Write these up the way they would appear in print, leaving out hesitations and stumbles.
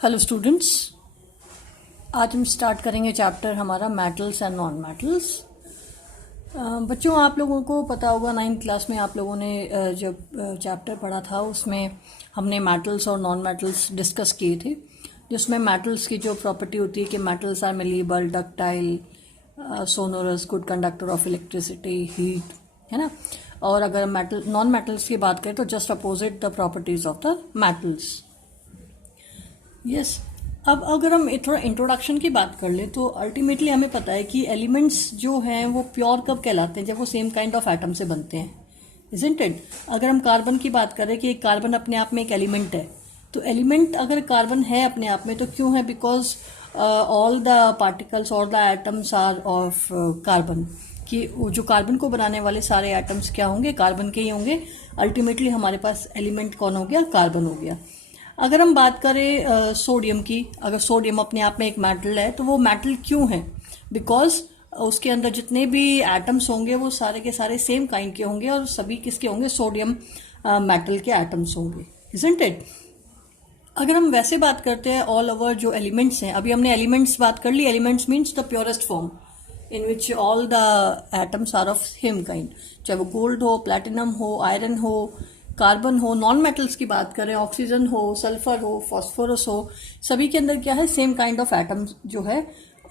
Hello students, आज हम start करेंगे चैप्टर हमारा मेटल्स एंड नॉन मेटल्स। बच्चों, आप लोगों को पता होगा 9th क्लास में आप लोगों ने जब चैप्टर पढ़ा था उसमें हमने मेटल्स और नॉन मेटल्स डिस्कस किए थे, जिसमें मेटल्स की जो प्रॉपर्टी होती है कि metals are malleable, ductile, sonorous, good conductor of electricity, heat, है ना। और अगर नॉन मेटल्स की बात करें तो just opposite the properties of the metals. Yes, अब अगर हम थोड़ा इंट्रोडक्शन की बात कर ले तो अल्टीमेटली हमें पता है कि एलिमेंट्स जो हैं वो प्योर कब कहलाते हैं, जब वो सेम काइंड ऑफ एटम से बनते हैं, इजंट इट। अगर हम कार्बन की बात करें कि कार्बन अपने आप में एक एलिमेंट है, तो एलिमेंट अगर कार्बन है अपने आप में तो क्यों है? बिकॉज ऑल द पार्टिकल्स और the atoms are of carbon, कि जो कार्बन को बनाने वाले सारे एटम्स क्या होंगे? कार्बन के ही होंगे। अल्टीमेटली हमारे पास एलिमेंट कौन हो गया? कार्बन हो गया। अगर हम बात करें सोडियम की, अगर सोडियम अपने आप में एक मेटल है तो वो मेटल क्यों है? बिकॉज उसके अंदर जितने भी एटम्स होंगे वो सारे के सारे सेम काइंड के होंगे और सभी किसके होंगे? सोडियम मेटल के एटम्स होंगे, इजंट इट। अगर हम वैसे बात करते हैं ऑल ओवर जो एलिमेंट्स हैं, अभी हमने एलिमेंट्स बात कर ली। Elements means the purest form in which all the atoms are of same kind, चाहे वो गोल्ड हो, प्लैटिनम हो, आयरन हो, कार्बन हो। नॉन मेटल्स की बात करें, ऑक्सीजन हो, सल्फर हो, फॉस्फोरस हो, सभी के अंदर क्या है? सेम काइंड ऑफ एटम्स जो है।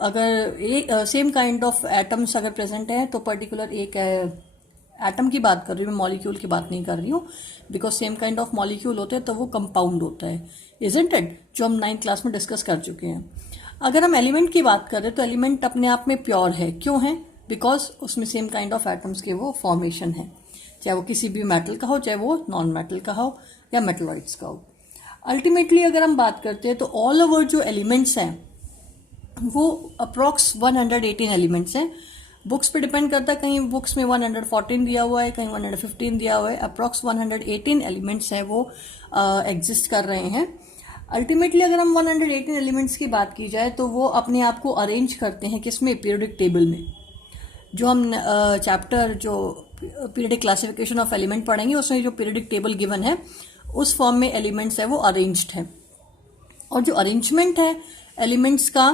अगर एक सेम काइंड ऑफ एटम्स अगर प्रेजेंट है तो पर्टिकुलर एक एटम की बात कर रही हूँ मैं, मॉलिक्यूल की बात नहीं कर रही हूँ। Because same kind of molecule होते हैं तो वो कंपाउंड होता है, इजंट इट, जो हम 9th क्लास में डिस्कस कर चुके हैं। अगर हम एलिमेंट की बात करें तो एलिमेंट अपने आप में प्योर है। क्यों है? बिकॉज उसमें सेम काइंड ऑफ एटम्स के वो फॉर्मेशन है, चाहे वो किसी भी मेटल का हो, चाहे वो नॉन मेटल का हो या मेटलॉइड्स का हो। अल्टीमेटली अगर हम बात करते हैं तो ऑल ओवर जो एलिमेंट्स हैं वो अप्रॉक्स 118 एलिमेंट्स हैं। बुक्स पे डिपेंड करता है, कहीं बुक्स में 114 दिया हुआ है, कहीं 115 दिया हुआ है। अप्रॉक्स 118 एलिमेंट्स हैं वो एग्जिस्ट कर रहे हैं। अल्टीमेटली अगर हम 118 एलिमेंट्स की बात की जाए तो वो अपने आप को अरेंज करते हैं किसमें? पीरियोडिक टेबल में। जो हम चैप्टर जो पीरियोडिक क्लासिफिकेशन ऑफ एलिमेंट पढ़ेंगे उसमें जो पीरियोडिक टेबल गिवन है उस फॉर्म में एलिमेंट्स है वो अरेंज्ड है। और जो अरेंजमेंट है एलिमेंट्स का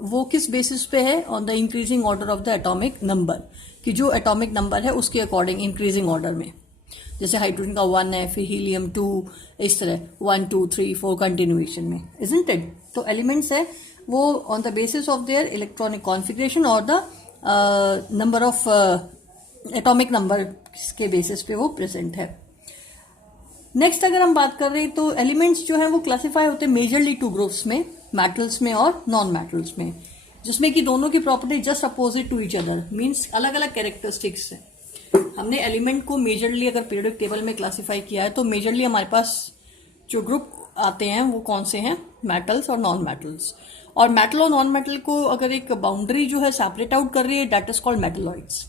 वो किस बेसिस पे है? On the increasing order of the atomic number, कि जो एटॉमिक नंबर है उसके अकॉर्डिंग इंक्रीजिंग ऑर्डर में। जैसे हाइड्रोजन का 1 है, फिर हीलियम 2, इस तरह 1 2 3 4 कंटिन्यूएशन में, इजंट इट। तो एलिमेंट्स है वो on the basis of their electronic configuration और the number of atomic number के बेसिस पे वो प्रेजेंट है। नेक्स्ट अगर हम बात कर रहे हैं तो एलिमेंट्स जो है वो क्लासिफाई होते हैं मेजरली 2 ग्रुप्स में, मेटल्स में और नॉन मेटल्स में, जिसमें कि दोनों की property just opposite to each other, means अलग अलग कैरेक्टरिस्टिक्स है। हमने एलिमेंट को मेजरली अगर पीरियोडिक टेबल में क्लासिफाई किया है तो मेजरली हमारे पास जो ग्रुप आते हैं वो कौन से हैं? मेटल्स और नॉन मेटल्स। और मेटल और नॉन मेटल को अगर एक बाउंड्री जो है सेपरेट आउट कर रही है, that is called metalloids.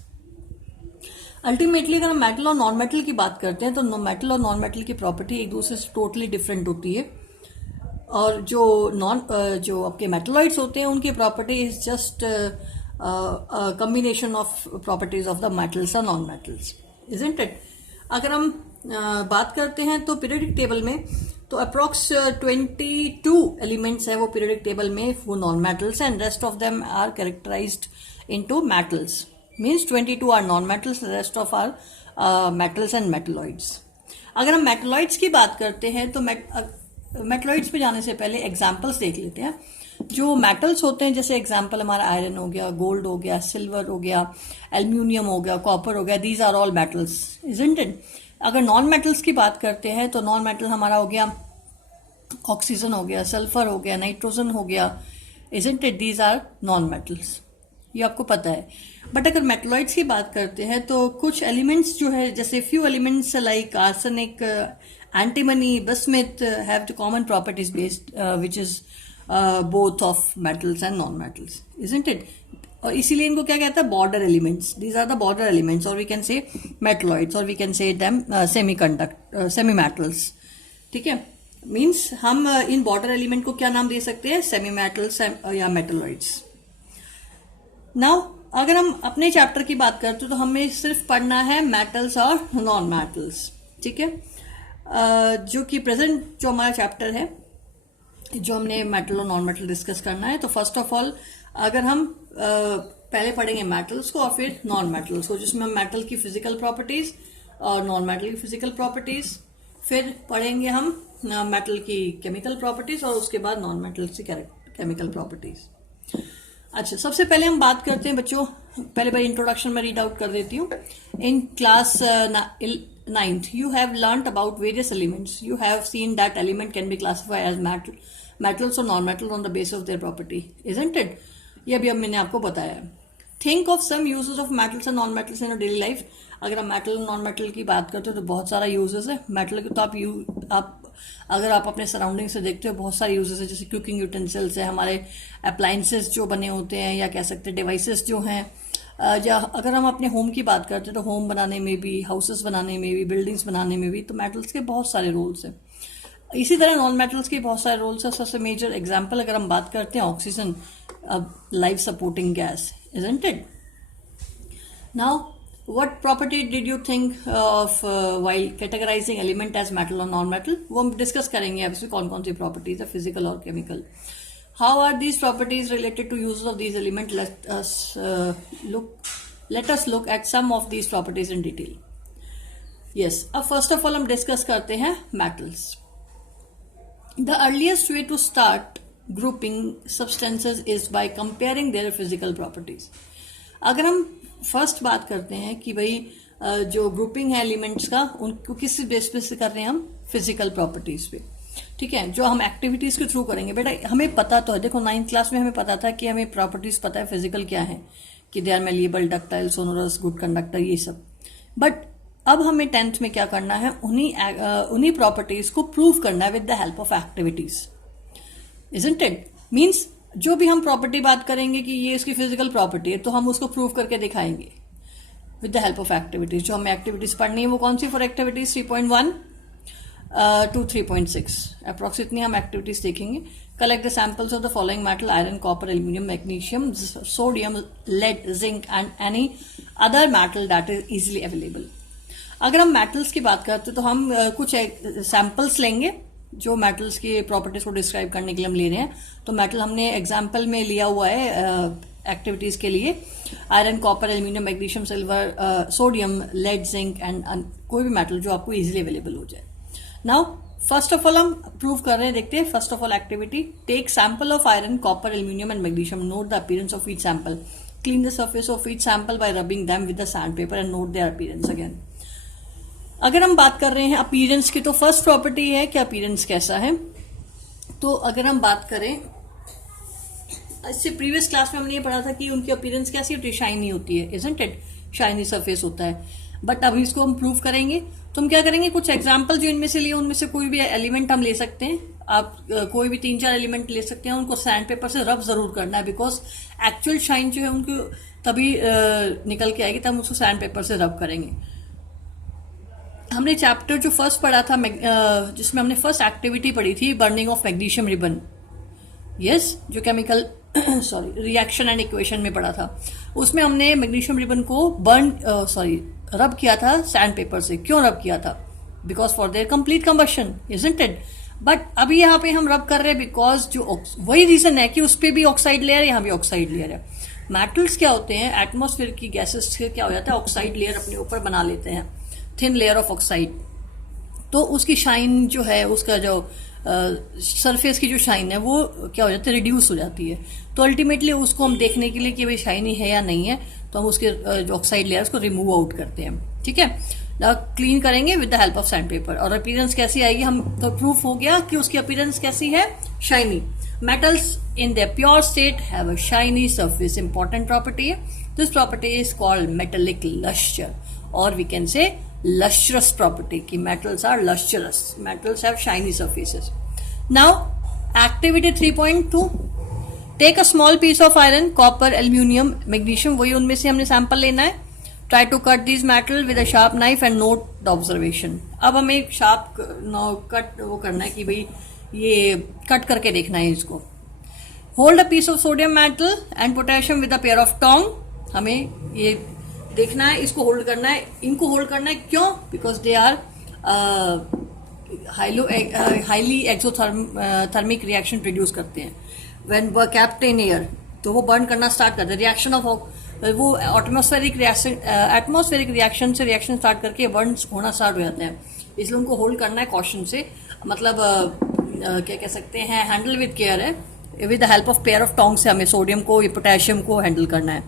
Ultimately अगर हम मेटल और नॉन मेटल की बात करते हैं तो मेटल और नॉन मेटल की प्रॉपर्टी एक दूसरे से टोटली डिफरेंट होती है। और जो आपके मेटलॉइड्स होते हैं उनकी property is just combination of properties of the metals और नॉन मेटल्स, इजंट इट। अगर हम बात करते हैं तो पीरियोडिक टेबल में तो अप्रॉक्स 22 एलिमेंट्स है वो पीरियोडिक टेबल में, वो non metals and rest of them are characterised into metals. Means 22 are non metals, rest of are metals and metalloids. अगर हम मेटलॉइड्स की बात करते हैं तो मेटलॉइड्स पे जाने से पहले एग्जाम्पल्स देख लेते हैं। जो मेटल्स होते हैं, जैसे एग्जाम्पल हमारा आयरन हो गया, गोल्ड हो गया, सिल्वर हो गया, एल्यूमिनियम हो गया, कॉपर हो गया, these are all metals, isn't it. अगर नॉन मेटल्स की बात करते हैं तो नॉन मेटल हमारा हो गया ऑक्सीजन हो गया, सल्फर हो गया, नाइट्रोजन हो गया, isn't it, these are non metals, ये आपको पता है। बट अगर मेटलॉइड्स की बात करते हैं तो कुछ एलिमेंट्स जो है, जैसे few elements like arsenic, antimony, bismuth have the common properties based which is both of metals and non metals, isn't it. और इसीलिए इनको क्या कहता है? Border elements, these are the border elements, और वी कैन से मेटलॉइड्स, और we can say them semi metals, ठीक है। मीन्स हम इन बॉर्डर एलिमेंट को क्या नाम दे सकते हैं? सेमी मेटल्स या मेटलॉइड्स। नाउ अगर हम अपने चैप्टर की बात करते हैं तो हमें सिर्फ पढ़ना है मेटल्स और नॉन मेटल्स, ठीक है। जो कि प्रेजेंट जो हमारा चैप्टर है जो हमने मेटल और नॉन मेटल डिस्कस करना है। तो फर्स्ट ऑफ ऑल अगर हम पहले पढ़ेंगे मेटल्स को और फिर नॉन मेटल्स को, जिसमें हम मेटल की फिजिकल प्रॉपर्टीज और नॉन मेटल की फिजिकल प्रॉपर्टीज, फिर पढ़ेंगे हम मेटल की केमिकल प्रॉपर्टीज और उसके बाद नॉन मेटल की केमिकल प्रॉपर्टीज। अच्छा, सबसे पहले हम बात करते हैं बच्चों, पहले भाई इंट्रोडक्शन में रीड आउट कर देती हूँ। In class 9th you have learnt about various elements. You have seen that element can be classified as metals or non-metal on the basis of their property, isn't it? ये भी अब मैंने आपको बताया है। Think of some uses of metals and non-metals in your daily life. अगर हम metal और नॉन मेटल की बात करते हो तो बहुत सारा यूजेस है। मेटल के तो आप अगर आप अपने सराउंडिंग से देखते हो बहुत सारे यूजेस है, जैसे कुकिंग यूटेंसिल्स है, हमारे अप्लायंसेस जो बने होते हैं या कह सकते हैं डिवाइसेस जो हैं, या अगर हम अपने होम की बात करते हैं तो होम बनाने में भी, हाउसेस बनाने में भी, बिल्डिंग्स बनाने में भी, तो मेटल्स के बहुत सारे रोल्स हैं। इसी तरह नॉन मेटल्स के बहुत सारे रोल्स हैं। सबसे मेजर एग्जांपल अगर हम बात करते हैं oxygen, life supporting gas, isn't it? Now what property did you think of while categorising element as metal और नॉन मेटल, वो हम डिस्कस करेंगे अब इसमें कौन कौन सी प्रॉपर्टीज है, फिजिकल और chemical. How are these properties related to uses of these elements? Let us look at some of these properties in detail. Yes, अब first of all हम discuss करते हैं metals. The earliest way to start grouping substances is by comparing their physical properties. अगर हम first बात करते हैं कि भाई जो grouping है elements का, उनको किस बेस पे से कर रहे हैं हम, physical properties पे, ठीक है, जो हम एक्टिविटीज के थ्रू करेंगे। बेटा हमें पता तो है, देखो 9th क्लास में हमें पता था कि हमें प्रॉपर्टीज पता है फिजिकल क्या है, कि they are malleable, ductile, sonorous, good conductor, ये सब। बट अब हमें 10th में क्या करना है, उन्हीं प्रॉपर्टीज को प्रूव करना है with the help of activities, isn't it? Means जो भी हम प्रॉपर्टी बात करेंगे कि ये इसकी फिजिकल प्रॉपर्टी है, तो हम उसको प्रूव करके दिखाएंगे with the help of activities. जो हमें एक्टिविटीज पढ़नी है वो कौन सी? फॉर एक्टिविटीज 3.1 to 3.6 अप्रॉक्स इतनी हम एक्टिविटीज देखेंगे। Collect the samples of the following metal: iron, copper, aluminium, magnesium, sodium, lead, zinc and any other metal that is easily available. अगर हम मेटल्स की बात करते हैं तो हम कुछ सैंपल्स लेंगे जो मेटल्स की प्रॉपर्टीज को डिस्क्राइब करने के लिए हम ले रहे हैं। तो मेटल हमने एग्जाम्पल में लिया हुआ है एक्टिविटीज के लिए iron, copper, aluminium, magnesium, silver, sodium, lead, zinc and कोई भी मेटल जो आपको इजिली अवेलेबल हो जाए। नाउ फर्स्ट ऑफ ऑल हम प्रूव कर रहे हैं, देखते हैं। First of all activity: take sample of iron, copper, aluminium and magnesium, note the appearance of each sample, clean the surface of each sample by rubbing them with the sandpaper and note their appearance again. अगर हम बात कर रहे हैं appearance की, तो first property है कि अपीयरेंस कैसा है। तो अगर हम बात करें, इससे प्रीवियस क्लास में हमने ये पढ़ा था कि उनकी अपीयरेंस कैसी होती है, शाइनी होती है, इजंट इट? शाइनी सरफेस होता है। बट अभी इसको हम प्रूव करेंगे तो हम क्या करेंगे, कुछ एग्जाम्पल जो इनमें से लिए, उनमें से कोई भी एलिमेंट हम ले सकते हैं। आप कोई भी 3-4 एलिमेंट ले सकते हैं, उनको सैंड पेपर से रब जरूर करना है, बिकॉज एक्चुअल शाइन जो है उनको तभी निकल के आएगी, तब हम उसको सैंड पेपर से रब करेंगे। हमने चैप्टर जो फर्स्ट पढ़ा था, जिसमें हमने फर्स्ट एक्टिविटी पढ़ी थी, burning of magnesium ribbon, yes, जो केमिकल रिएक्शन एंड इक्वेशन में पढ़ा था, उसमें हमने मैग्नीशियम रिबन को रब किया था सैंड पेपर से। क्यों रब किया था? Because for their complete combustion, isn't it? But अभी यहाँ पे हम रब कर रहे हैं बिकॉज जो वही रीजन है कि उस पर भी ऑक्साइड लेयर है, यहाँ भी ऑक्साइड लेयर है। मेटल्स क्या होते हैं, एटमॉस्फेयर की गैसेस से क्या हो जाता है, ऑक्साइड लेयर अपने ऊपर बना लेते हैं, थिन लेयर ऑफ ऑक्साइड। तो उसकी शाइन जो है, उसका जो सरफेस की जो शाइन है वो क्या हो जाती है, रिड्यूस हो जाती है। तो अल्टीमेटली उसको हम देखने के लिए कि भाई शाइनी है या नहीं है, तो हम उसके जो ऑक्साइड लेयर को रिमूव आउट करते हैं, ठीक है। क्लीन करेंगे with the help of sand paper. और अपीयरेंस कैसी आएगी, हम तो प्रूफ हो गया कि उसकी अपीयरेंस कैसी है, shiny. Metals in the pure state have a shiny surface, important property है। This property is called metallic lustre, और we can say lustrous property ki metals are lustrous, metals have shiny surfaces. Now activity 3.2, take a small piece of iron, copper, aluminium, magnesium, वही उनमें से हमने sample लेना है। try to cut these metal with a sharp knife and note the observation। अब हमें sharp cut वो करना है कि भाई ये कट करके देखना है इसको। hold a piece of sodium metal and potassium with a pair of tong, हमें ये देखना है, इसको होल्ड करना है, इनको होल्ड करना है। क्यों? Because they are highly exothermic reaction produce करते हैं। व्हेन वो कैप्ट इन एयर तो वो बर्न करना स्टार्ट करते हैं। रिएक्शन ऑफ वो एटमॉस्फेरिक रिएक्शन से रिएक्शन स्टार्ट करके बर्न होना स्टार्ट हो जाते हैं। इसलिए उनको होल्ड करना है कॉशन से, मतलब क्या कह सकते हैं, हैंडल विद केयर है। With the help of pair of tong से हमें सोडियम को, पोटेशियम को हैंडल करना है।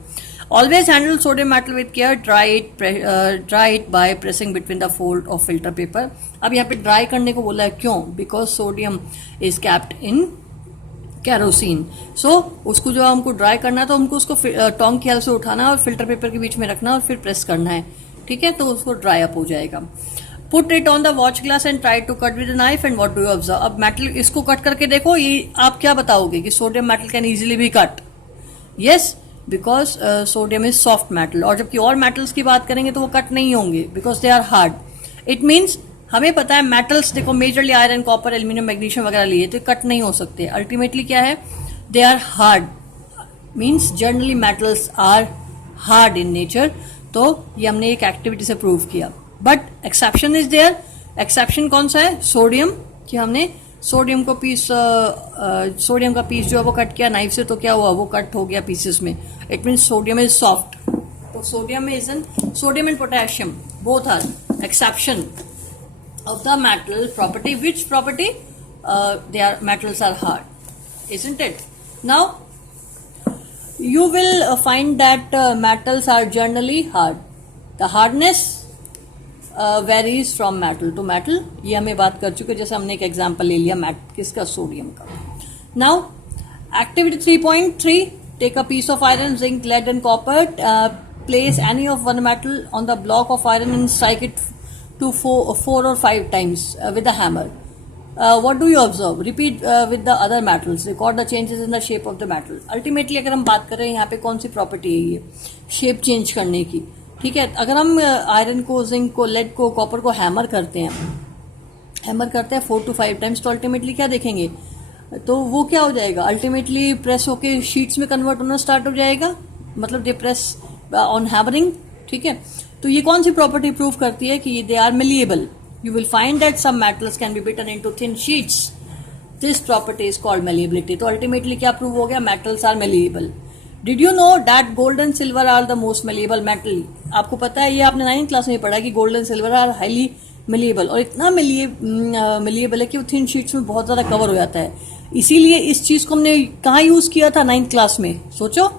Always handle sodium metal with care, dry it by pressing between the fold of filter paper. अब यहाँ पे ड्राई करने को बोला है, क्यों? Because sodium is kept in kerosene. So उसको जो हमको ड्राई करना है तो हमको उसको टोंग की हेल्प से उठाना है और फिल्टर पेपर के बीच में रखना है और फिर प्रेस करना है, ठीक है, तो उसको ड्राई अप हो जाएगा। Put it on the watch glass and try to cut with knife and what do you observe. अब मेटल इसको कट करके देखो, ये आप क्या बताओगे कि sodium metal can easily be cut? Yes, because sodium is soft metal. और जबकि और मेटल्स की बात करेंगे तो वो कट नहीं होंगे because they are hard. It means हमें पता है मेटल्स, देखो majorly iron, copper, aluminium, magnesium वगैरह लिए तो कट नहीं हो सकते। अल्टीमेटली क्या है, they are hard, means generally metals are hard in nature. तो ये हमने एक एक्टिविटी से प्रूव किया। But exception is there. Exception कौन सा है? सोडियम, कि हमने सोडियम का पीस जो है वो कट किया नाइफ से, तो क्या हुआ, वो कट हो गया पीसेस में। It means sodium is soft. तो sodium and potassium both are exception of the metal property. Which property? Metals are hard, isn't it? Now you will find that metals are generally hard. The hardness varies from metal to metal. ये हमें बात कर चुके, जैसे हमने एक example ले लिया किसका, सोडियम का। Now activity 3.3, take a piece of iron, zinc, lead and copper, place any of one metal on the block of iron and strike it to 4 or 5 times with a hammer. What do you observe? Repeat with the other metals. Record the changes in the shape of the metal. Ultimately अगर हम बात करें यहाँ पे कौन सी property है, ये shape change करने की, ठीक है। अगर हम आयरन को, जिंक को, लेड को, कॉपर को हैमर करते हैं 4 to 5 टाइम्स, तो अल्टीमेटली क्या देखेंगे, तो वो क्या हो जाएगा, अल्टीमेटली प्रेस होके शीट्स में कन्वर्ट होना स्टार्ट हो जाएगा, मतलब दे प्रेस ऑन हैमरिंग, ठीक है। तो ये कौन सी प्रॉपर्टी प्रूव करती है कि they are malleable. You will find that some metals can be beaten into thin sheets. This property is called malleability. तो अल्टीमेटली क्या प्रूव हो गया, metals are malleable. Did you know that gold and silver are the most malleable metal? आपको पता है, ये आपने 9th class में पढ़ा कि gold and silver are highly malleable, और इतना मेलिएबल है कि वो थिन शीट्स में बहुत ज्यादा कवर हो जाता है। इसीलिए इस चीज को हमने कहाँ यूज किया था 9th क्लास में, सोचो,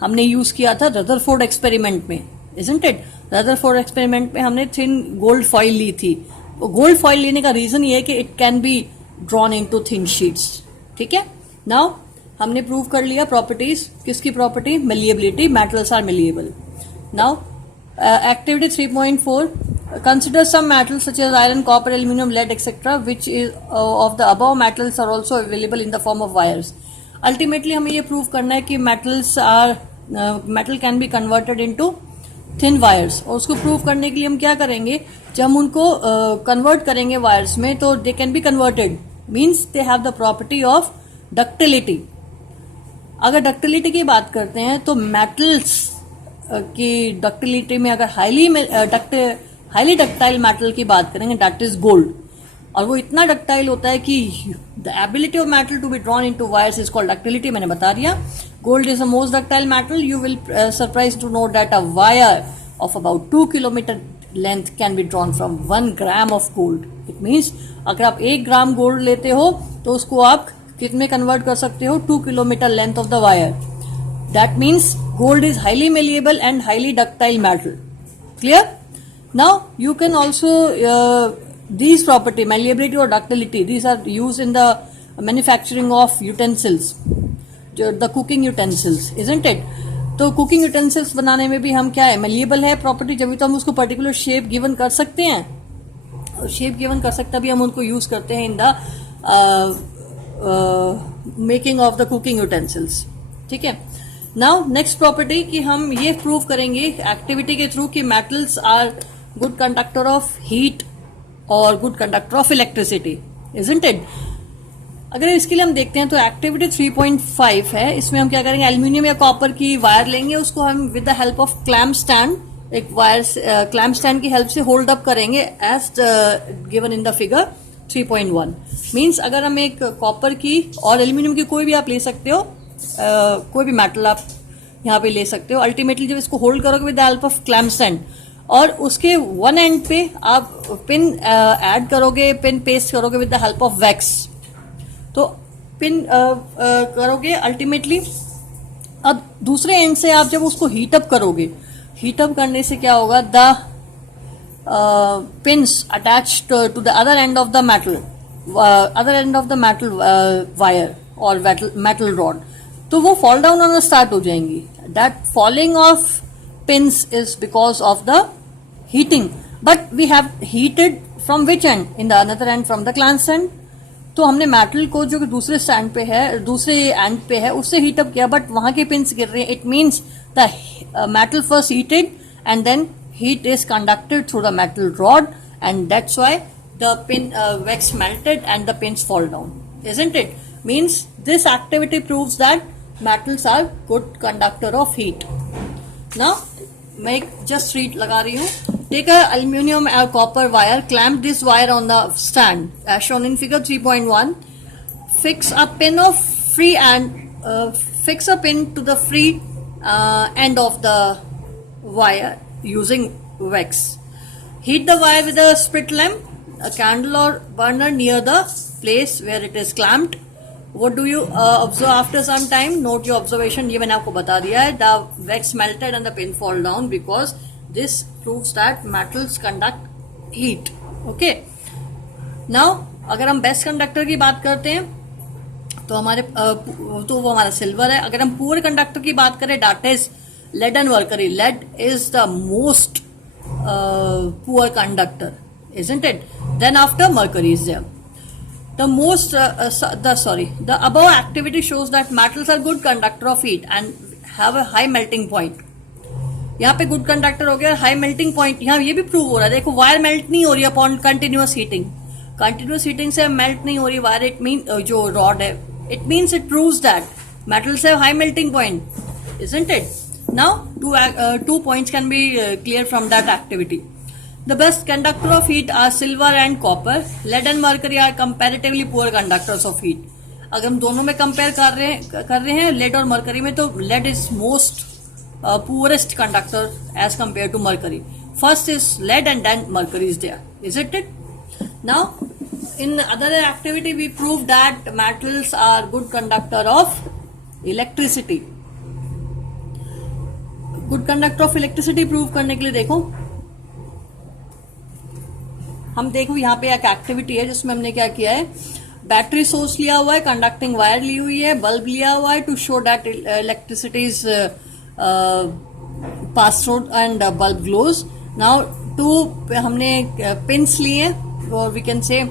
हमने यूज किया था रदरफोर्ड एक्सपेरिमेंट में, isn't it? रदरफोर्ड एक्सपेरिमेंट में हमने थिन गोल्ड फॉइल ली थी। तो गोल्ड फॉइल लेने का रीजन ये है कि it can be drawn into thin sheets, ठीक है। नाउ हमने प्रूव कर लिया प्रॉपर्टीज, किसकी property, malleability, metals are malleable. Now activity 3.4, consider some metals such as iron, copper, aluminum, lead, etc. which is of the above metals are also available in the form of wires. Ultimately हमें ये prove करना है कि metal can be converted into thin wires, और उसको prove करने के लिए हम क्या करेंगे, जब हम उनको कन्वर्ट करेंगे वायर्स में, तो दे can be converted, means they have the property of ductility. अगर डक्टिलिटी की बात करते हैं तो मेटल्स की डक्टिलिटी में अगर हाईली डक्टाइल मेटल की बात करेंगे, दैट इज गोल्ड, और वो इतना डक्टाइल होता है कि the ability of metal to be drawn into wires is called ductility. मैंने बता दिया, gold is the most ductile metal. You will surprised to know that a wire of about 2 kilometer length can be drawn from 1 gram of gold. It means अगर आप 1 gram gold लेते हो तो उसको आप कितने कन्वर्ट कर सकते हो, 2 kilometre length of the wire. That means gold is highly malleable and highly ductile metal. Clear? Now you can also these property, malleability or ductility, these are used in the manufacturing of utensils. The cooking utensils, isn't it? तो cooking utensils बनाने में भी हम क्या है, malleable है property, जब तो हम उसको पर्टिकुलर शेप गिवन कर सकते हैं, और शेप गिवन कर सकता भी हम उनको यूज करते हैं in the making of the cooking utensils, ठीक है। नाउ नेक्स्ट प्रॉपर्टी कि हम ये प्रूव करेंगे एक्टिविटी के थ्रू कि metals are good conductor of heat और good conductor of electricity, isn't it? अगर इसके लिए हम देखते हैं तो एक्टिविटी 3.5 है, इसमें हम क्या करेंगे, एल्यूमिनियम या कॉपर की वायर लेंगे, उसको हम with the help of clamp stand एक वायर क्लैम्प स्टैंड की हेल्प से होल्ड अप करेंगे as given in the figure 3.1। Means अगर हम एक कॉपर की और एल्यूमिनियम की कोई भी आप ले सकते हो, कोई भी मेटल आप यहाँ पे ले सकते हो। अल्टीमेटली जब इसको होल्ड करोगे with the help of clamp stand और उसके वन एंड पे आप पिन ऐड करोगे, पिन पेस्ट करोगे with the help of wax. तो पिन करोगे अल्टीमेटू अब दूसरे एंड से आप जब उसको हीटअप करोगे, हीटअप करने से क्या होगा, the pins attached to the other end of the metal wire और मेटल रॉड, तो वो फॉल डाउन होना स्टार्ट हो जाएंगी। That falling of pins is because of the heating, but we have heated from which end, in the another end from the clamp end. तो हमने metal को जो दूसरे स्टैंड पे है, दूसरे एंड पे है, उससे हीटअप किया, बट वहां के पिंस गिर रहे हैं। It means the metal first heated and then heat is conducted through the metal rod, and that's why the pin wax melted and the pins fall down, isn't it? Means this activity proves that metals are good conductor of heat. Now मैं just read लगा रही हूँ. Take a aluminium or copper wire, clamp this wire on the stand as shown in figure 3.1. Fix a pin of free and fix a pin to the free end of the wire using wax. Heat the wire with a split lamp, a candle or burner near the place where it is clamped. What do you observe after some time? Note your observation. ये मैंने आपको बता दिया है. The wax melted and the pin fall down because this proves that metals conduct heat. Okay. Now अगर हम best conductor की बात करते हैं तो वो हमारा सिल्वर है. अगर हम पुअर कंडक्टर की बात करें, that is lead and mercury. Lead is the most poor conductor, isn't it? Then after mercury is there. The above activity shows that metals are good conductor of heat and have a high melting point. यहाँ पे good conductor हो गया, high melting point. यहाँ ये भी prove हो रहा है. देखो वायर मेल्ट नहीं हो रही upon continuous heating. Continuous heating से मेल्ट नहीं हो रही वायर. इट मीन जो रॉड है, it means it proves that metals have high melting point, isn't it? Now, two points can be clear from that activity. The best conductor of heat are silver and copper. Lead and mercury are comparatively poor conductors of heat. अगर हम दोनों में compare कर रहे हैं lead और mercury में, तो lead is most poorest conductor as compared to mercury. First is lead and then mercury is there, isn't it? Now, in other activity, we prove that metals are good conductor of electricity. Good conductor of electricity prove करने के लिए देखो यहाँ पे एक activity है जिसमें हमने क्या किया है, बैटरी सोर्स लिया हुआ है, कंडक्टिंग वायर ली हुई है, बल्ब लिया हुआ है to show that electricity is pass through and bulb glows. Now हमने पिंस लिए हैं और वी कैन से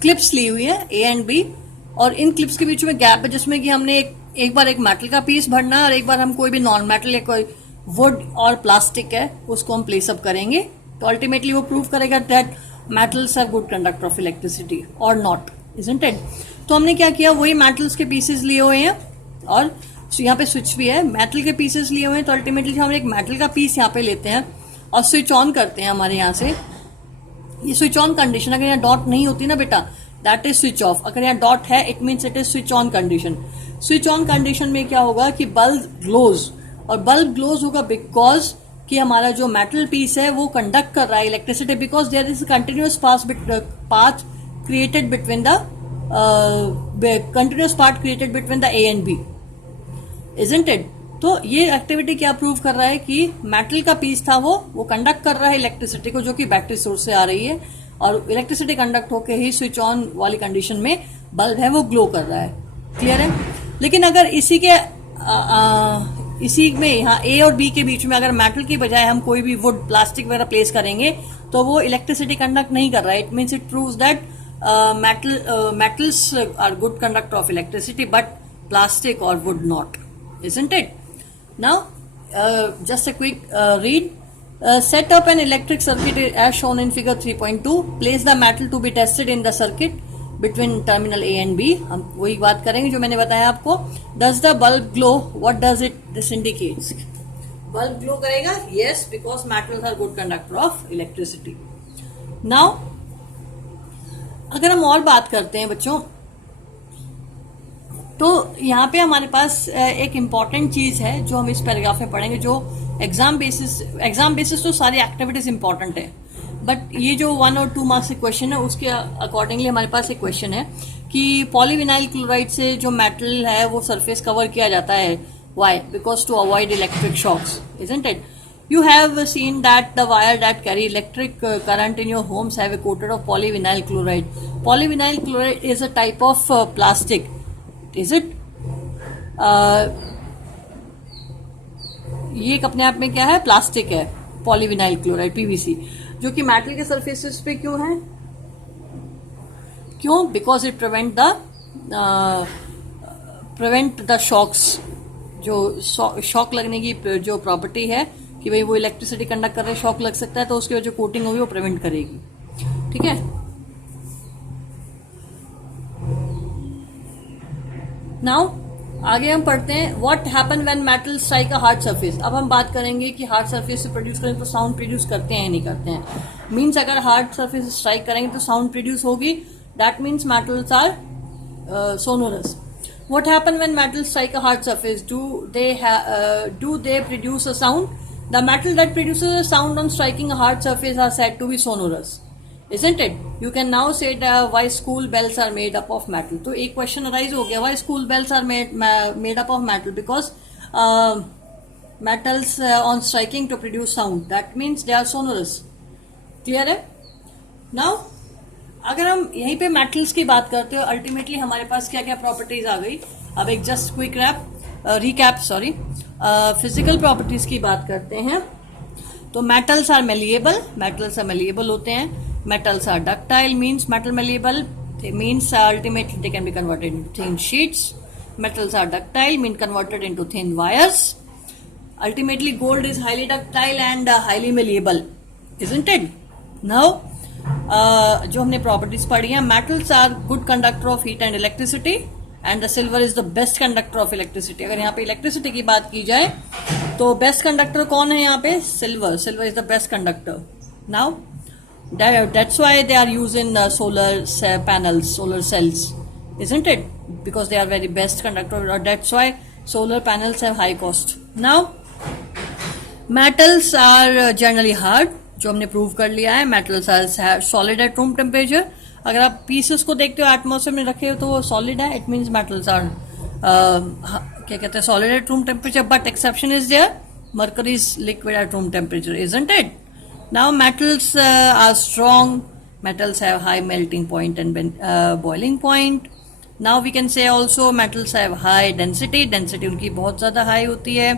क्लिप्स ली हुई है ए एंड बी, और इन क्लिप्स के बीच में गैप है जिसमें कि हमने एक बार एक मेटल का पीस भरना है और एक बार हम कोई भी नॉन मेटल या कोई वुड और प्लास्टिक है उसको हम प्लेस अप करेंगे. तो अल्टीमेटली वो प्रूव करेगा that metals are good conductor of electricity और नॉट, इजंट इट? तो हमने क्या किया, वही मेटल्स के पीसेस लिए हुए हैं और यहाँ पे स्विच भी है, मेटल के पीसेस लिए हुए हैं. तो अल्टीमेटली हम एक मेटल का पीस यहाँ पे लेते हैं और स्विच ऑन करते हैं. हमारे यहाँ से ये स्विच ऑन कंडीशन, अगर यहाँ डॉट नहीं होती ना बेटा, दैट इज स्विच ऑफ. अगर यहाँ डॉट है, it means it is switch on condition. Switch on condition में क्या होगा कि बल्ब ग्लोज, और बल्ब ग्लोज होगा बिकॉज कि हमारा जो मेटल पीस है वो कंडक्ट कर रहा है electricity, because there is continuous path created between the A and B, isn't it? तो ये एक्टिविटी क्या प्रूव कर रहा है कि मेटल का पीस था वो कंडक्ट कर रहा है इलेक्ट्रिसिटी को, जो कि बैटरी सोर्स से आ रही है, और इलेक्ट्रिसिटी कंडक्ट होकर ही स्विच ऑन वाली कंडीशन में बल्ब है वो ग्लो कर रहा है. क्लियर है? लेकिन अगर इसी में यहाँ ए और बी के बीच में अगर मेटल की बजाय हम कोई भी वुड, प्लास्टिक वगैरह प्लेस करेंगे तो वो इलेक्ट्रिसिटी कंडक्ट नहीं कर रहा है. It means it proves that metals are good conductor of electricity but plastic और wood not, isn't it? Now, just a quick read. Set up an electric circuit as shown in figure 3.2. Place the metal to be tested in the circuit between terminal A and B. हम वही बात करेंगे जो मैंने बताया आपको. Does the bulb glow? What does this indicates? Bulb glow करेगा? Yes, because metals are good conductor of electricity. Now अगर हम और बात करते हैं बच्चों, तो यहाँ पे हमारे पास एक इम्पॉर्टेंट चीज है जो हम इस पैराग्राफ में पढ़ेंगे, जो एग्जाम बेसिस तो सारी एक्टिविटीज इंपॉर्टेंट है, बट ये जो 1 और 2 मार्क्स के क्वेश्चन है उसके अकॉर्डिंगली हमारे पास एक क्वेश्चन है कि पॉलीविनाइल क्लोराइड से जो मेटल है वो सरफेस कवर किया जाता है. Why? Because to avoid electric shocks, isn't it? You have seen that the wire that carry electric current in your homes have a coated of polyvinyl chloride. Polyvinyl chloride is a type of plastic. Is it? ये एक अपने आप में क्या है? Plastic है. Polyvinyl chloride, PVC, जो कि मेटल के सरफेसेस पे क्यों है? क्यों? Because it prevent the shocks. जो शॉक लगने की जो प्रॉपर्टी है कि भाई वो इलेक्ट्रिसिटी कंडक्ट कर रहे, शॉक लग सकता है, तो उसकी वजह कोटिंग होगी वो प्रिवेंट करेगी. ठीक है. नाउ आगे हम पढ़ते हैं what happen when metal strike a hard surface. अब हम बात करेंगे कि हार्ड सरफेस से प्रोड्यूस करेंगे तो साउंड प्रोड्यूस करते हैं या नहीं करते हैं. मीन्स अगर हार्ड सरफेस स्ट्राइक करेंगे तो साउंड प्रोड्यूस होगी. That means metals are sonorous. What happen when metals strike a hard surface? Do they produce a sound? The metal that produces a sound on striking a hard surface are said to be sonorous, isn't it? You can now say why school bells are made up of metal. तो एक question arise हो गया, why school bells are made up of metal? Because metals on striking to produce sound. That means they are sonorous. Clear है? Now अगर हम यहीं पे metals की बात करते हो, अल्टीमेटली हमारे पास क्या क्या प्रॉपर्टीज आ गई. अब एक just quick recap physical properties की बात करते हैं. तो मेटल्स आर मेलिएबल होते हैं. Metals are ductile, means metal malleable means ultimately they can be converted into thin sheets. Metals are ductile mean converted into thin wires. Ultimately gold is highly ductile and highly malleable, isn't it? Now जो हमने properties पढ़ी हैं, metals are good conductor of heat and electricity and the silver is the best conductor of electricity. अगर यहाँ पे electricity की बात की जाए तो बेस्ट कंडक्टर कौन है यहाँ पे? Silver is the best conductor. Now that's why they are used in solar panels, solar cells, isn't it? Because they are very best conductor. That's why solar panels have high cost. Now metals are generally hard, जो हमने prove कर लिया है. Metals are solid at room temperature. अगर आप pieces को देखते हो एटमॉस्फेयर में रखे हो तो वो सॉलिड है. इट मीन्स मेटल्स आर क्या कहते हैं, solid at room temperature. But exception is there, mercury is liquid at room temperature, isn't it? Now metals are strong. Metals have high melting point and boiling point. Now we can say also metals have high density. Density उनकी बहुत ज़्यादा high होती है.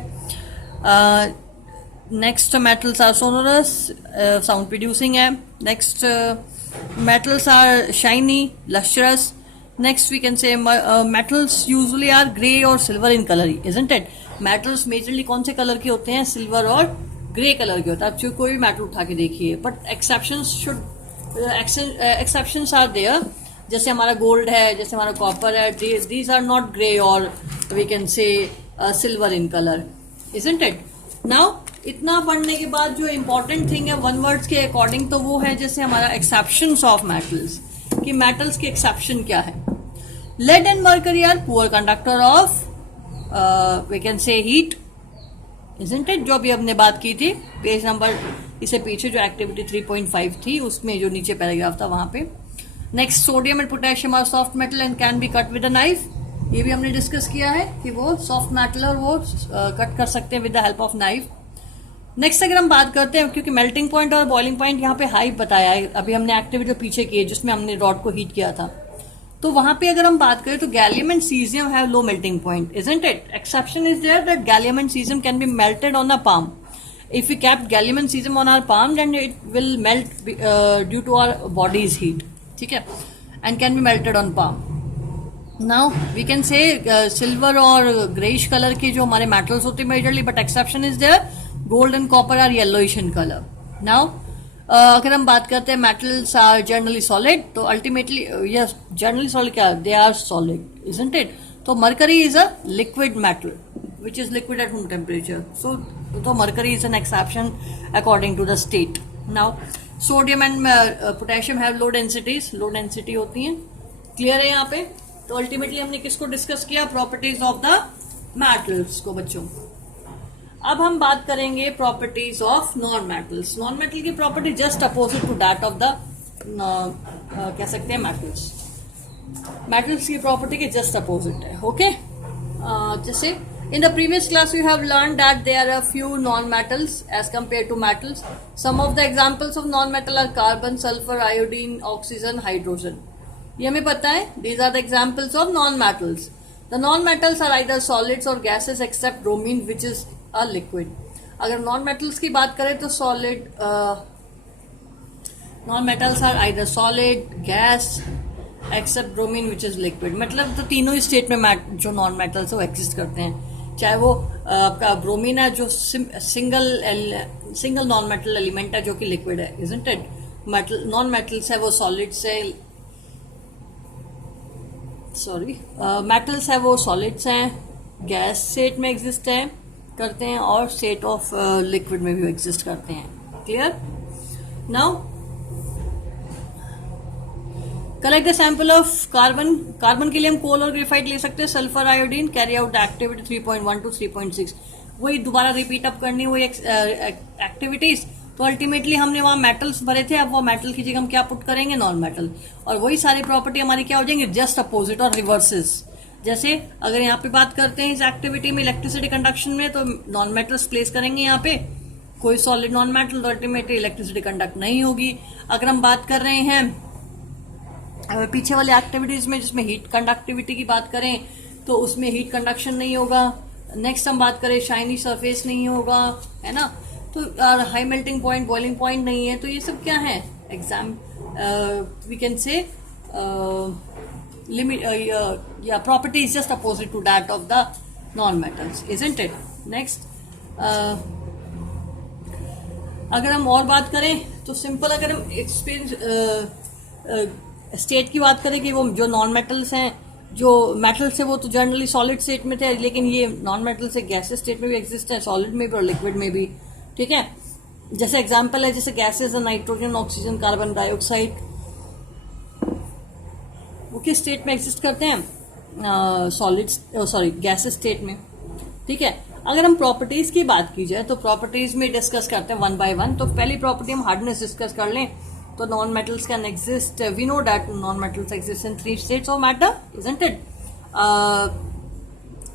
Next metals are sonorous, sound producing है. Next metals are shiny, lustrous. Next we can say metals usually are grey or silver in color, isn't it? Metals majorly कौन से color के होते हैं? Silver और grey color के होते हैं. आप कोई भी metal उठा के देखिए. But exceptions are there. जैसे हमारा गोल्ड है, जैसे हमारा कॉपर है, these are not grey or we can say silver in color, isn't it? Now इतना पढ़ने के बाद जो इम्पोर्टेंट थिंग है वन वर्ड्स के अकॉर्डिंग, तो वो है जैसे हमारा एक्सेप्शंस ऑफ मेटल्स, कि मेटल्स के एक्सेप्शन क्या है. Lead and mercury are poor conductor of we can say heat, isn't it? जो अभी हमने बात की थी पेज नंबर इसे पीछे जो एक्टिविटी 3.5 थी उसमें जो नीचे पैराग्राफ था वहां पे. Next sodium and potassium are soft metal and can be cut with a knife. ये भी हमने डिस्कस किया है कि वो सॉफ्ट मेटल और वो कट कर सकते हैं with the help of knife. Next अगर हम बात करते हैं, क्योंकि मेल्टिंग पॉइंट और बॉइलिंग पॉइंट यहाँ पे हाई बताया है, अभी हमने एक्टिविटी पीछे की है जिसमें हमने रॉड को हीट किया था, तो वहां पे अगर हम बात करें तो gallium and caesium have low melting point, isn't it? Exception is there that gallium and cesium can be melted on a palm. If we kept gallium and cesium on our palm, then it will melt due to our body's heat. ठीक है, and can be melted on palm. Now we can say silver और greyish color के जो हमारे metals होते हैं majorly, but exception is there. Gold and copper are yellowish in color. Now अगर हम बात करते हैं मेटल्स आर जनरली सॉलिड, तो अल्टीमेटली यस जनरली सॉलिड क्या, they are solid, isn't it? तो mercury is a liquid metal which is liquid at room temperature. So तो mercury is an exception according to the state. Now sodium and potassium have low densities, low density होती हैं. Clear है यहाँ पे. तो ultimately हमने किसको discuss किया, प्रॉपर्टीज ऑफ द मेटल्स को बच्चों. अब हम बात करेंगे properties of non metals. Non metal की property just opposite to that of the कह सकते हैं मेटल्स. मेटल्स की प्रॉपर्टी के जस्ट अपोजिट है. ओके जैसे in the previous class you have learned that there are a few non-metals as compared to metals. Some of the examples of non-metal are carbon, sulfur, iodine, oxygen, hydrogen. ये हमें पता है. These are the examples of non-metals. The non-metals are either solids or gases except bromine which is a liquid. अगर non-metals की बात करें तो solid non-metals are either solid, gas except bromine which is liquid. मतलब तो तीनों ही state में जो नॉन मेटल्स है वो एग्जिस्ट करते हैं. चाहे वो आपका ब्रोमीन है जो सिंगल नॉन मेटल एलिमेंट है जो कि लिक्विड है, isn't it. Metal non metals है वो सॉलिड से मेटल्स है वो सॉलिड्स हैं, गैस स्टेट में एग्जिस्ट है करते हैं और स्टेट ऑफ लिक्विड में भी एग्जिस्ट करते हैं. Clear. Now collect the sample of carbon. Carbon के लिए हम कोल और ग्रेफाइट ले सकते हैं. Sulphur, iodine carry out activity 3.1 to 3.6. वही दोबारा रिपीट अप करनी वही एक्टिविटीज. तो अल्टीमेटली हमने वहां मेटल्स भरे थे, अब वो मेटल की जगह हम क्या पुट करेंगे, नॉन मेटल. और वही सारी प्रॉपर्टी हमारी क्या हो जाएंगे, जस्ट अपोजिट और रिवर्सेस. जैसे अगर यहाँ पे बात करते हैं इस एक्टिविटी में इलेक्ट्रिसिटी कंडक्शन में, तो नॉन मेटल्स प्लेस करेंगे यहाँ पे, कोई सॉलिड नॉन मेटल, तो अल्टीमेटली इलेक्ट्रिसिटी कंडक्ट नहीं होगी. अगर हम बात कर रहे हैं पीछे वाले एक्टिविटीज में जिसमें हीट कंडक्टिविटी की बात करें तो उसमें हीट कंडक्शन नहीं होगा. नेक्स्ट हम बात करें शाइनी सरफेस नहीं होगा, है ना. तो high melting point, boiling point नहीं है. तो ये सब क्या है, exam we can say limit या property is just opposite to that of the non metals, isn't it. Next अगर हम और बात करें तो सिंपल, अगर हम एक्सपीरियंस स्टेट की बात करें कि वो जो नॉन मेटल्स हैं, जो मेटल्स है वो तो जनरली सॉलिड स्टेट में थे, लेकिन ये नॉन मेटल्स है गैसेस स्टेट में भी एग्जिस्ट है, सॉलिड में भी और लिक्विड में भी. ठीक है. जैसे एग्जांपल है, जैसे गैसेस है नाइट्रोजन, ऑक्सीजन, कार्बन डाइऑक्साइड, वो किस स्टेट में एग्जिस्ट करते हैं, गैसेस स्टेट में. ठीक है. अगर हम प्रॉपर्टीज की बात की जाए तो प्रॉपर्टीज में डिस्कस करते हैं वन बाय वन. तो पहली प्रॉपर्टी हम हार्डनेस डिस्कस कर लें. तो non metals can exist, we know that non metals exist in 3 states of matter, isn't it.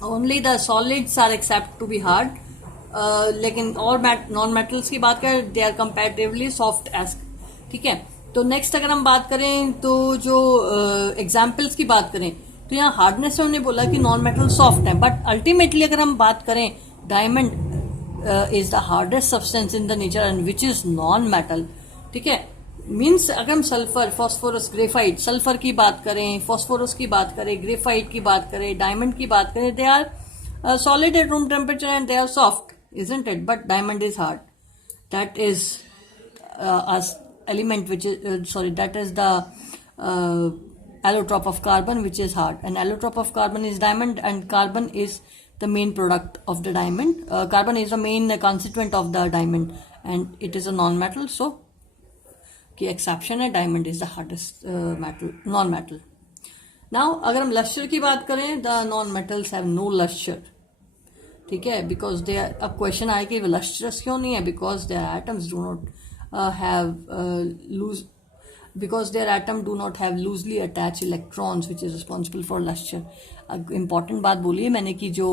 Only the solids are except to be hard. लेकिन और नॉन मेटल्स की बात करें, they are comparatively soft as. ठीक है. तो next अगर हम बात करें तो जो एग्जाम्पल्स की बात करें तो यहाँ हार्डनेस में हमने बोला कि नॉन मेटल सॉफ्ट है, बट अल्टीमेटली अगर हम बात करें, diamond is the hardest substance in the nature and which is non metal. ठीक है. मीन्स अगर हम सल्फर, फॉस्फोरस, ग्रेफाइट, सल्फर की बात करें, फॉस्फोरस की बात करें, ग्रेफाइट की बात करें, डायमंड की बात करें, they are solid at room temperature and they are soft, isn't it. But diamond is hard. That is element which is that is the allotrope of carbon which is hard, and allotrope of carbon is diamond, and carbon is the main product of the diamond. Carbon is the main constituent of the diamond and it is a non-metal. So की exception है, diamond is the hardest metal, non-metal. Now अगर हम luster की बात करें, the non-metals have no luster. ठीक है. because they are, अब question आए कि lustrous क्यों नहीं है, because their atoms do not because their atom do not have loosely attached electrons which is responsible for luster. important बात बोली है मैंने कि जो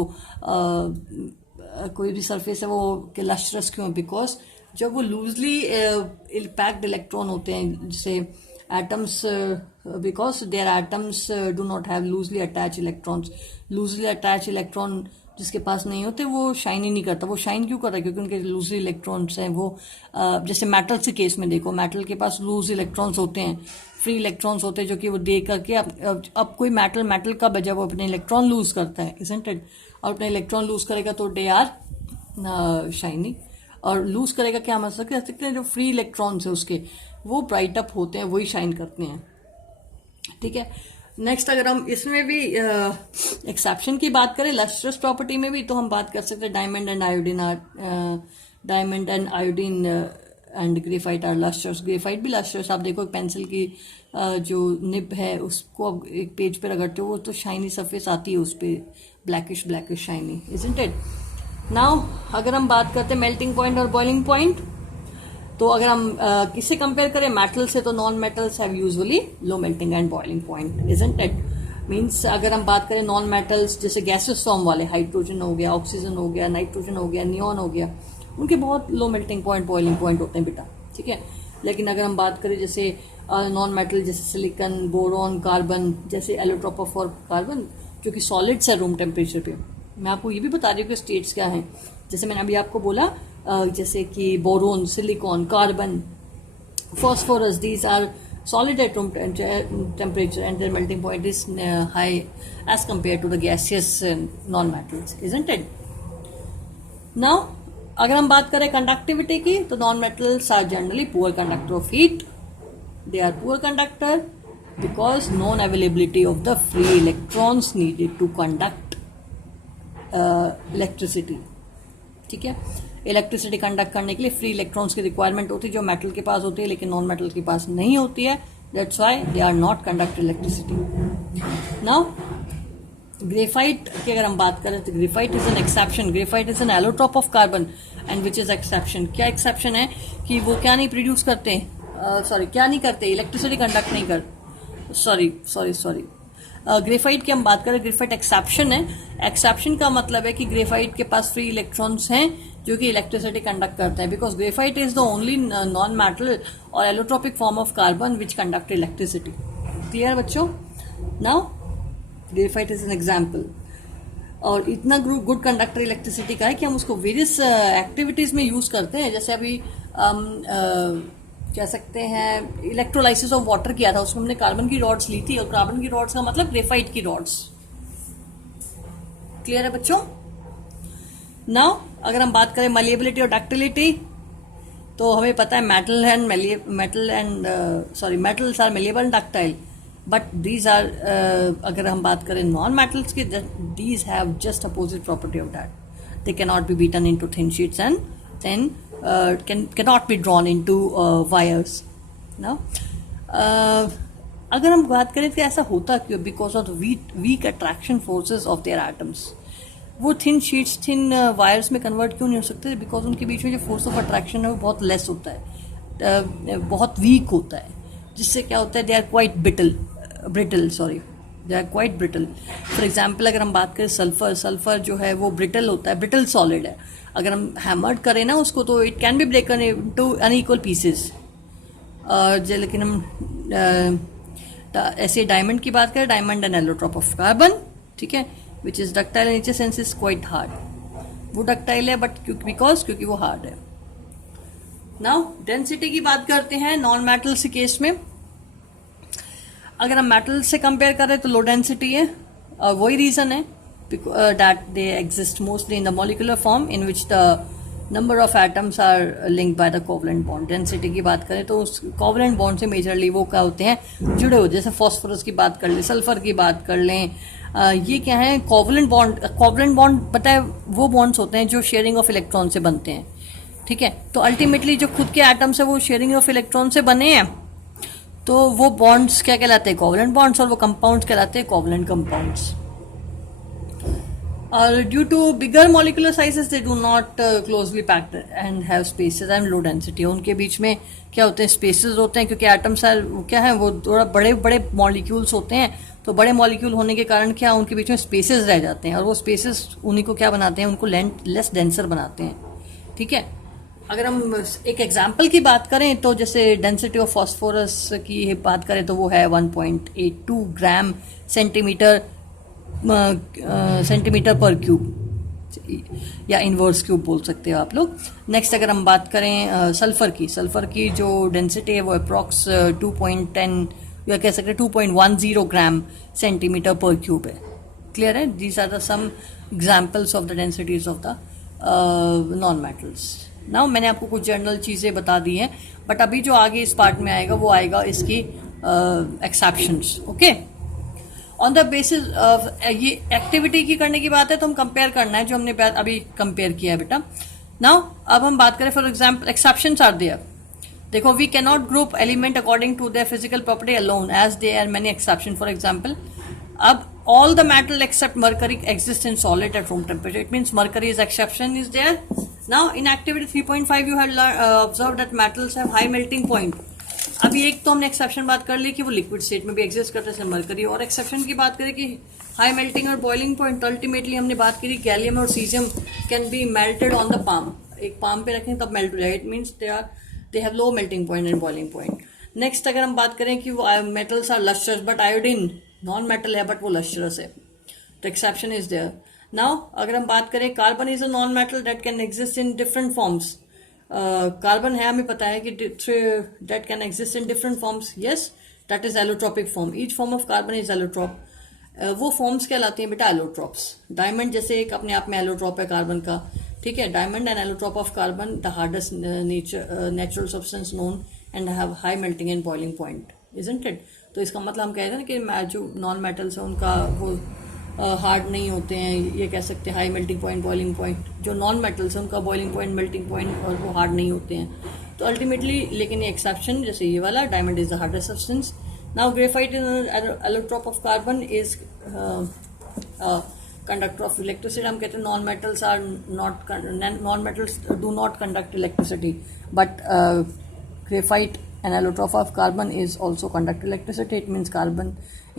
कोई भी सरफेस है वो कि lustrous क्यों है, because जब वो लूजली पैक्ड इलेक्ट्रॉन होते हैं, जैसे atoms, because their atoms do not have loosely attached electrons. loosely attached electron जिसके पास नहीं होते वो शाइन ही नहीं करता. वो शाइन क्यों करता है, क्योंकि उनके लूज इलेक्ट्रॉन्स हैं. वो जैसे मेटल के केस में देखो, मेटल के पास लूज इलेक्ट्रॉन्स होते हैं, फ्री इलेक्ट्रॉन्स होते हैं, जो कि वो दे करके अब कोई मेटल का बजा वो अपने इलेक्ट्रॉन लूज करता है, इजंट इट. और अपने इलेक्ट्रॉन लूज करेगा तो दे आर शाइनी. और लूज करेगा क्या मतलब कह सकते हैं, जो फ्री इलेक्ट्रॉन्स है उसके वो ब्राइट अप होते हैं, वही शाइन करते हैं. ठीक है. नेक्स्ट अगर हम इसमें भी एक्सेप्शन की बात करें लस्ट्रस प्रॉपर्टी में भी, तो हम बात कर सकते हैं diamond and iodine are diamond and iodine and graphite are lustrous. Graphite भी लस्ट्रस, आप देखो पेंसिल की जो निब है उसको आप एक पेज पे रगड़ते हो वो तो शाइनी सरफेस आती है उस पर, blackish blackish shiny, isn't it. Now अगर हम बात करते हैं मेल्टिंग पॉइंट और बॉइलिंग पॉइंट, तो अगर हम किससे कंपेयर करें मेटल से, तो non metals have usually low melting and boiling point, isn't it. Means अगर हम बात करें नॉन मेटल्स जैसे गैसेस फॉर्म वाले, हाइड्रोजन हो गया, ऑक्सीजन हो गया, नाइट्रोजन हो गया, नियॉन हो गया, उनके बहुत लो मेल्टिंग पॉइंट बॉइलिंग पॉइंट होते हैं बेटा, ठीक है। लेकिन अगर हम बात करें जैसे नॉन मेटल जैसे सिलिकन, बोरॉन, कार्बन, जैसे एलोट्रोप ऑफ कार्बन जो कि सॉलिड्स है रूम टेम्परेचर पे, मैं आपको ये भी बता रही हूँ कि स्टेट्स क्या हैं। जैसे मैंने अभी आपको बोला जैसे कि boron, silicon, carbon, phosphorus, these are solid at room temperature and their melting point is high as compared to the gaseous non-metals, isn't it? Now अगर हम बात करें कंडक्टिविटी की, तो non metals are generally poor conductor of heat, they are poor conductor because non availability of the free electrons needed to conduct electricity, ठीक है। Electricity conduct करने के लिए फ्री इलेक्ट्रॉन्स की रिक्वायरमेंट होती है जो मेटल के पास होती है लेकिन नॉन मेटल के पास नहीं होती है, that's why they are not conduct electricity. Now graphite की अगर हम बात करें तो graphite is an exception, graphite is an allotrope of carbon and which is exception. क्या एक्सेप्शन है कि वो क्या नहीं प्रोड्यूस करते, क्या नहीं करते, इलेक्ट्रिसिटी कंडक्ट नहीं कर, सॉरी ग्रेफाइट की हम बात करें, ग्रेफाइट एक्सेप्शन है। एक्सेप्शन का मतलब है कि ग्रेफाइट के पास फ्री इलेक्ट्रॉन्स हैं जो कि इलेक्ट्रिसिटी कंडक्ट करते हैं, because graphite is the only non metal और allotropic form of carbon which conduct electricity. Clear बच्चों? Now graphite is an example, और इतना गुड कंडक्टर इलेक्ट्रिसिटी का है कि हम उसको वेरियस एक्टिविटीज में यूज करते हैं। जैसे अभी कह सकते हैं इलेक्ट्रोलाइसिस ऑफ वाटर किया था, उसमें हमने कार्बन की रॉड्स ली थी, और कार्बन की रॉड्स का मतलब ग्रेफाइट की रॉड्स। क्लियर है बच्चों? नाउ अगर हम बात करें मलिएबिलिटी और डक्टिलिटी, तो हमें पता है metals are malleable and ductile, but these are अगर हम बात करें नॉन मेटल्स की, these have just opposite property of that, they can not be beaten into thin sheets and then cannot be drawn into wires. Now, अगर हम बात करें कि ऐसा होता क्यों, because of weak attraction forces of their atoms, वो thin sheets thin wires में कन्वर्ट क्यों नहीं हो सकते, बिकॉज उनके बीच में जो फोर्स ऑफ अट्रैक्शन है वो बहुत लेस होता है, बहुत वीक होता है, जिससे क्या होता है they are quite brittle they are quite brittle. For example अगर हम बात करें सल्फर जो है वो ब्रिटल होता है, ब्रिटल सॉलिड है, अगर हम हैमर्ड करें ना उसको तो it can B ब्रेकन into unequal pieces. लेकिन हम ऐसे डायमंड की बात करें, diamond and allotrope of carbon, ठीक है, which is ductile in sense is quite hard, वो डक्टाइल है बट क्योंकि वो हार्ड है। नाउ डेंसिटी की बात करते हैं नॉन मेटल्स के केस में। अगर हम मेटल से कंपेयर करें तो लो डेंसिटी है, और वही रीजन है that they exist mostly in the molecular form in which the number of atoms are linked by the covalent bond. Density की बात करें तो उस covalent bond से मेजरली वो क्या होते हैं, जुड़े हो, जैसे फॉस्फोरस की बात कर लें, सल्फर की बात कर लें, ये क्या है कोवलेंट बॉन्ड पता है वो बॉन्ड्स होते हैं जो शेयरिंग ऑफ इलेक्ट्रॉन से बनते हैं, ठीक है। तो अल्टीमेटली जो खुद के एटम्स है वो शेयरिंग ऑफ इलेक्ट्रॉन से बने हैं, तो वो बॉन्ड्स क्या कहलाते हैं, कोवलेंट बॉन्ड्स, और वो कंपाउंड्स कहलाते हैं covalent compounds. Due to bigger molecular sizes they do not closely packed and have spaces and low density. उनके बीच में क्या होते हैं, स्पेसेस होते हैं, क्योंकि एटम्स क्या है वो थोड़ा बड़े बड़े मॉलिक्यूल्स होते हैं, तो बड़े मॉलिक्यूल होने के कारण क्या उनके बीच में स्पेसेस रह जाते हैं, और वो स्पेसेस उन्हीं को क्या बनाते हैं, उनको लेस डेंसर बनाते हैं, ठीक है। अगर हम एक एग्जाम्पल की बात करें तो जैसे डेंसिटी ऑफ फॉस्फोरस की बात करें तो वो है 1.82 ग्राम सेंटीमीटर पर क्यूब, या इनवर्स क्यूब बोल सकते हो आप लोग। नेक्स्ट अगर हम बात करें सल्फर की जो डेंसिटी है वो अप्रॉक्स 2.10 या कह सकते हैं 2.10 ग्राम सेंटीमीटर पर क्यूब है। क्लियर है? These are the some examples of the densities of the non metals. Now मैंने आपको कुछ जनरल चीज़ें बता दी हैं, बट अभी जो आगे इस पार्ट में आएगा वो आएगा इसकी exceptions, okay. On the basis ये एक्टिविटी की करने की बात है तो हम कंपेयर करना है जो हमने अभी कंपेयर किया है बेटा. नाउ अब हम बात करें for example exceptions are there. देखो we can not group element according to their physical property alone as they are many exception. For example अब all the metal except mercury exist in solid at room temperature. It means mercury is exception is there. Now in activity 3.5 you had observed that metals have high melting point. अभी एक तो हमने exception बात कर ली कि वो liquid state में भी एग्जिस्ट करते हैं मरकरी, और एक्सेप्शन की बात करें कि हाई मेल्टिंग और बॉइलिंग पॉइंट. अल्टीमेटली हमने बात करी गैलियम और caesium can be melted on the palm. एक पाम पे रखें तब मेल्ट हो जाए. It means they have low melting point and boiling point. Next अगर हम बात करें कि वो metals are lustrous but iodine non metal है बट वो लस्ट्रस है, तो एक्सेप्शन इज देयर. नाउ अगर हम बात करें carbon is a non metal that can exist in different forms. Carbon है हमें पता है कि that can exist in different forms. Yes, that is allotropic form. Each form of carbon is allotrope. वो फॉर्म्स कहलाती हैं बेटा एलोट्रॉप्स. डायमंड जैसे एक अपने आप में एलोट्रॉप है कार्बन का, ठीक है. Diamond and allotrope of carbon, the hardest natural substance known and have high melting and boiling point, isn't it. तो इसका मतलब हम कहते हैं ना कि जो नॉन मेटल्स हैं उनका वो हार्ड नहीं होते हैं, ये कह सकते हैं high melting point boiling point. जो नॉन मेटल्स हैं उनका बॉइलिंग पॉइंट मेल्टिंग पॉइंट और वो हार्ड नहीं होते हैं. तो अल्टीमेटली लेकिन ये एक्सेप्शन जैसे ये वाला diamond is the hardest substance. Now graphite in allotrope of carbon is conductor of electricity. हम कहते हैं non metals are non metals do not conduct electricity but graphite an allotrope of carbon is also conduct electricity. It means carbon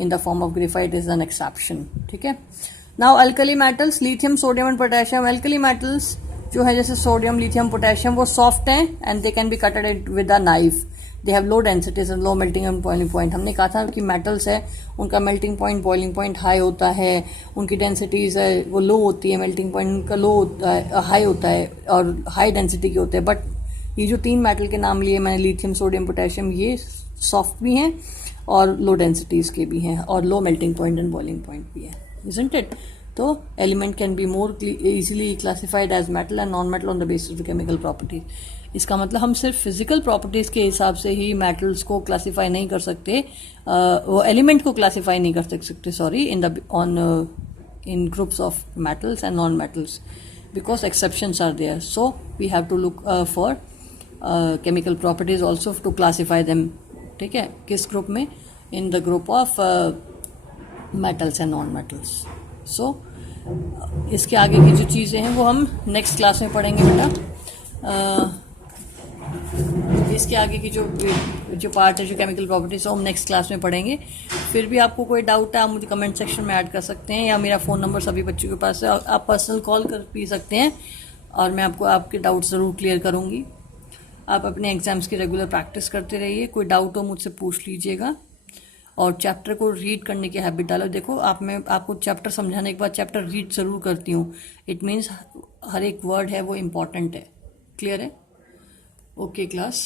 in the form of graphite is an exception. ठीक है. Now alkali metals lithium sodium and potassium. Alkali metals जो है जैसे sodium lithium potassium वो soft हैं and they can B कटेड with a knife. They have low densities and low melting and boiling point. हमने कहा था कि मेटल्स है उनका melting point boiling point high होता है, उनकी डेंसिटीज है वो लो होती है, मेल्टिंग पॉइंट उनका लो होता है हाई होता है और हाई डेंसिटी के होते हैं. बट ये जो तीन मेटल के नाम लिए मैंने लिथियम सोडियम पोटेशियम ये सॉफ्ट भी हैं और लो डेंसिटीज के भी हैं और low melting point and boiling point भी है, इजंट इट. तो element can be more easily classified as metal and non metal on the basis of chemical properties. इसका मतलब हम सिर्फ फिजिकल प्रॉपर्टीज के हिसाब से ही मेटल्स को क्लासीफाई नहीं कर सकते, वो एलिमेंट को क्लासीफाई नहीं कर सकते sorry in groups of metals and non metals because exceptions are there. So we have to look for chemical properties also to classify them. ठीक है, किस ग्रुप में? in the group of metals and non metals. So इसके आगे की जो चीज़ें हैं वो हम नेक्स्ट क्लास में पढ़ेंगे बेटा. इसके आगे की जो पार्ट है जो केमिकल प्रॉपर्टीज हम नेक्स्ट क्लास में पढ़ेंगे. फिर भी आपको कोई डाउट है आप मुझे कमेंट सेक्शन में ऐड कर सकते हैं या मेरा फ़ोन नंबर सभी बच्चों के पास है, आप पर्सनल कॉल कर भी सकते हैं और मैं आपको आपके डाउट ज़रूर क्लियर करूँगी. आप अपने एग्ज़ाम्स की रेगुलर प्रैक्टिस करते रहिए. कोई डाउट हो मुझसे पूछ लीजिएगा और चैप्टर को रीड करने की हैबिट डालो. देखो मैं आपको चैप्टर समझाने के बाद चैप्टर रीड ज़रूर करती हूँ. इट मीन्स हर एक वर्ड है वो इम्पॉर्टेंट है. क्लियर है? Okay class.